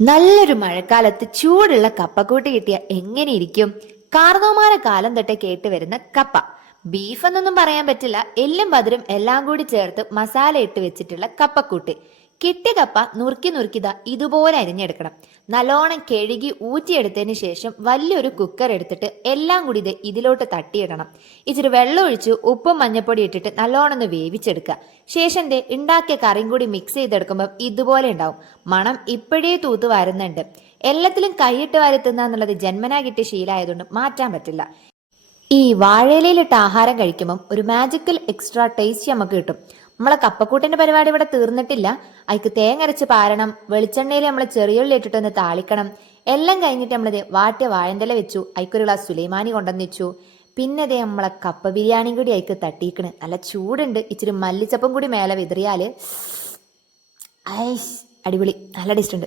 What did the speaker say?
നല്ലൊരു മഴക്കാലത്ത് ചൂടുള്ള കപ്പക്കൂട്ട് കിട്ടിയ എങ്ങനെ ഇരിക്കും? കാർന്നോമാന കാലം തൊട്ടേ കേട്ട് വരുന്ന കപ്പ. ബീഫ് എന്നൊന്നും പറയാൻ പറ്റില്ല, എല്ലും പതിരും എല്ലാം കൂടി ചേർത്ത് മസാല ഇട്ട് വെച്ചിട്ടുള്ള കപ്പക്കൂട്ട്. കിട്ടിയ കപ്പ നുറുക്കി നുറുക്കിതാ ഇതുപോലെ അരിഞ്ഞെടുക്കണം. നല്ലോണം കഴുകി ഊറ്റിയെടുത്തതിന് ശേഷം വലിയൊരു കുക്കർ എടുത്തിട്ട് എല്ലാം കൂടി ഇതിലോട്ട് തട്ടിയിടണം. ഇച്ചിരി വെള്ളം ഒഴിച്ച് ഉപ്പും മഞ്ഞപ്പൊടി ഇട്ടിട്ട് നല്ലോണം ഒന്ന് വേവിച്ചെടുക്കുക. ശേഷം ഉണ്ടാക്കിയ കറിയും കൂടി മിക്സ് ചെയ്തെടുക്കുമ്പോൾ ഇതുപോലെ ഉണ്ടാവും. മണം ഇപ്പോഴേ തൂത്ത് വരുന്നുണ്ട്. എല്ലാത്തിലും കൈയിട്ട് വാരി തിന്നാന്നുള്ളത് ജന്മനാ കിട്ടിയ ശീലമായതുകൊണ്ട് മാറ്റാൻ പറ്റില്ല. ഈ വാഴയിലയിലിട്ട് ആഹാരം കഴിക്കുമ്പം ഒരു മാജിക്കൽ എക്സ്ട്രാ ടേസ്റ്റ് നമുക്ക് കിട്ടും. നമ്മളെ കപ്പക്കൂട്ടിന്റെ പരിപാടി ഇവിടെ തീർന്നിട്ടില്ല. അതിക്ക് തേങ്ങ അരച്ച് പാരണം, വെളിച്ചെണ്ണയിൽ നമ്മൾ ചെറിയുള്ളി ഇട്ടിട്ടൊന്ന് താളിക്കണം. എല്ലാം കഴിഞ്ഞിട്ട് നമ്മളിത് വാട്ടിയ വാഴന്തല വെച്ചു, അതിക്കൊരു ഗ്ലാസ് സുലൈമാനി കൊണ്ടുവന്ന് വെച്ചു. പിന്നെ അതേ നമ്മളെ കപ്പ ബിരിയാണിയും കൂടി അതിക്ക് തട്ടിയിക്കണ്. നല്ല ചൂടുണ്ട്. ഇച്ചിരി മല്ലിച്ചപ്പും കൂടി മേലെ വിതറിയാല് അടിപൊളി, നല്ല ടേസ്റ്റ് ഉണ്ട്.